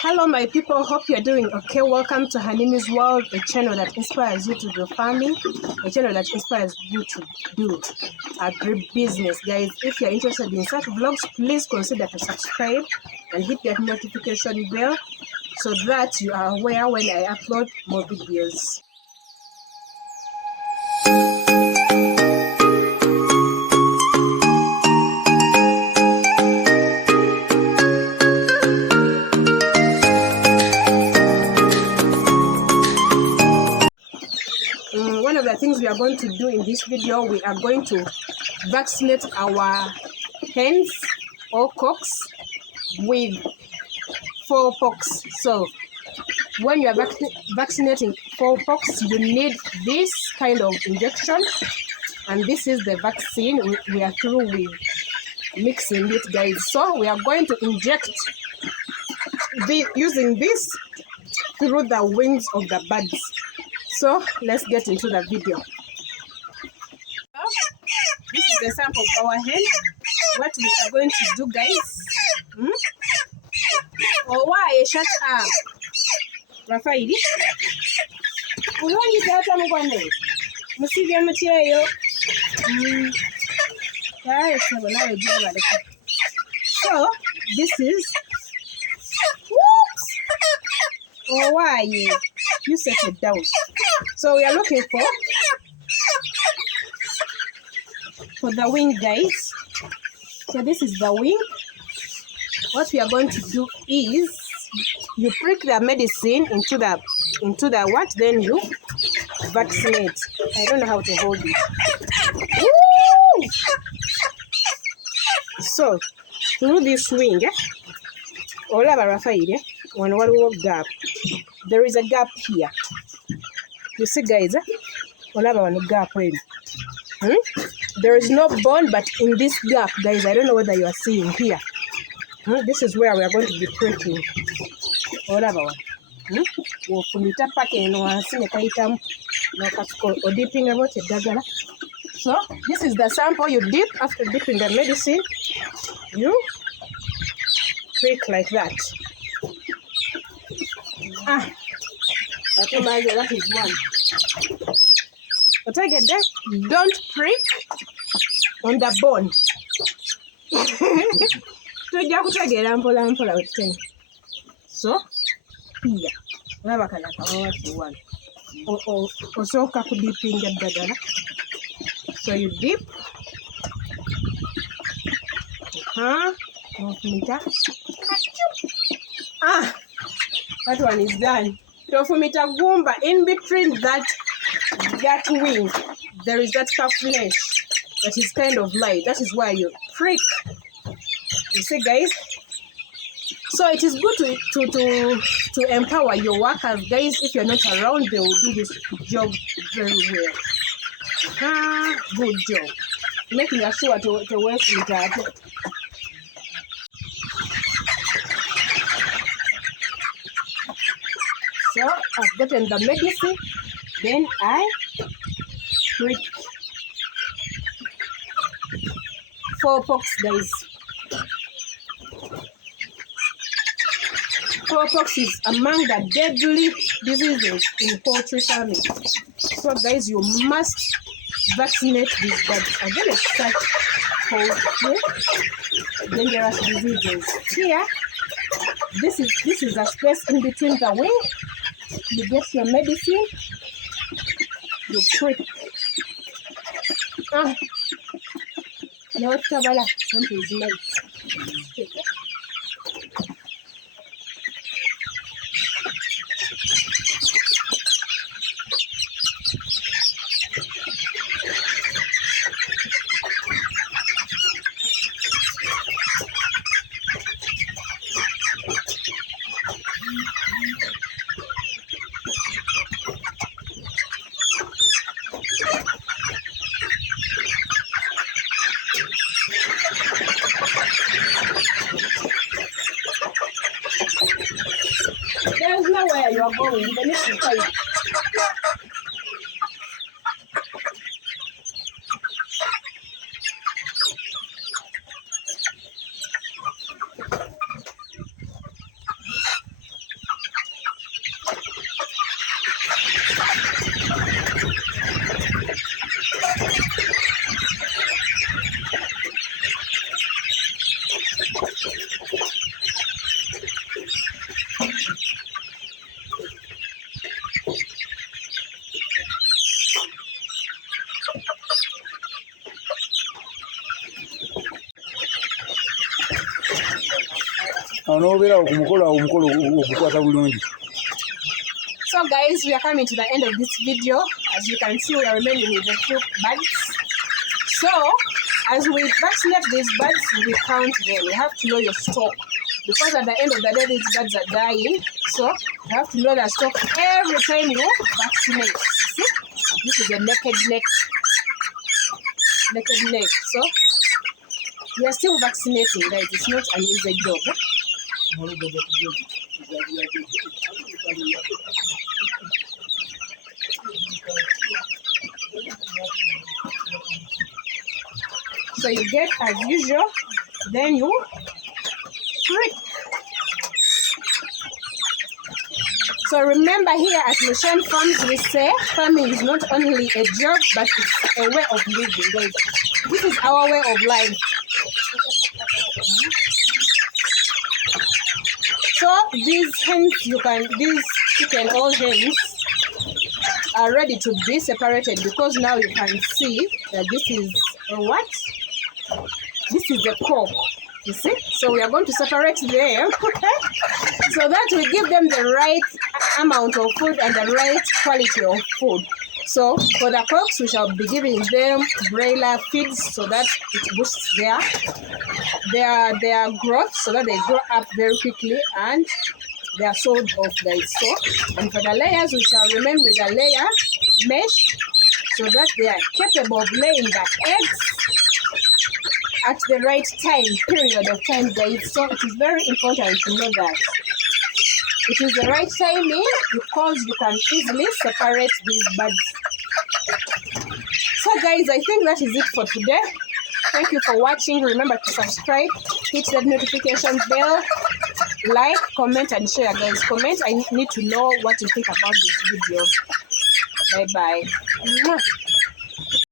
Hello my people, hope you're doing okay. Welcome to Hanimi's World, a channel that inspires you to do farming, a channel that inspires you to do agribusiness. Guys, if you're interested in such vlogs, please consider to subscribe and hit that notification bell so that you are aware when I upload more videos. One of the things we are going to do in this video, we are going to vaccinate our hens or cocks with fowlpox. So when you are vaccinating fowlpox, you need this kind of injection, and this is the vaccine. We are through with mixing it, guys. So we are going to inject using this through the wings of the birds. So let's get into the video. This is the sample of our hen. What we are going to do, guys? Oh, why? Shut up. Rafaeli. So this is. Whoops. Oh, why? You set it down. So we are looking for the wing, guys. So this is the wing. What we are going to do is you prick the medicine into the what, then you vaccinate. I don't know how to hold it. Woo! So through this wing, gap. There is a gap here. You see, guys, there is no bone, but in this gap, guys, I don't know whether you are seeing here. This is where we are going to be pricking. So this is the sample you dip. After dipping the medicine, you prick like that. That is one. But I get that. Don't prick on the bone. So here. So you dip. That one is done. In between that wing, there is that calf flesh that is kind of light. That is why you prick. You see, guys? So it is good to empower your workers, guys. If you're not around, they will do this job very well. Good job. Making sure to work with that. So I've gotten the medicine, then I prick fowlpox, guys. Fowlpox is among the deadly diseases in poultry farming. So, guys, you must vaccinate these birds against such poultry dangerous diseases. Here, this is a space in between the wing. You get your medicine, you prick. Now tabala, something is nice. There's nowhere you are going. You need to fight. n'obeera omukolo okukwata bulungi. So guys, we are coming to the end of this video. As you can see, we are remaining with a few birds. So as we vaccinate these birds, we count them. You have to know your stock, because at the end of the day these birds are dying. So you have to know the stock every time you vaccinate. You see, this is a naked neck. So we are still vaccinating, guys. It's not an easy job. So you get as usual, then you prick. So remember, here at Lushan Farms, we say farming is not only a job, but it's a way of living, guys. This is our way of life. So these hens, these chicken, all hens are ready to be separated, because now you can see that this is a what? This is the cock, you see? So we are going to separate them so that we give them the right amount of food and the right quality of food. So for the cocks, we shall be giving them broiler feeds so that it boosts their growth, so that they grow up very quickly and they are sold off, guys. So, and for the layers, we shall remain with the layer mesh so that they are capable of laying the eggs at the right period of time, guys. So it is very important to know that it is the right timing, because you can easily separate these birds. So guys, I think that is it for today. Thank you for watching. Remember to subscribe, hit that notification bell, like, comment and share, guys. Comment, I need to know what you think about this video. Bye bye.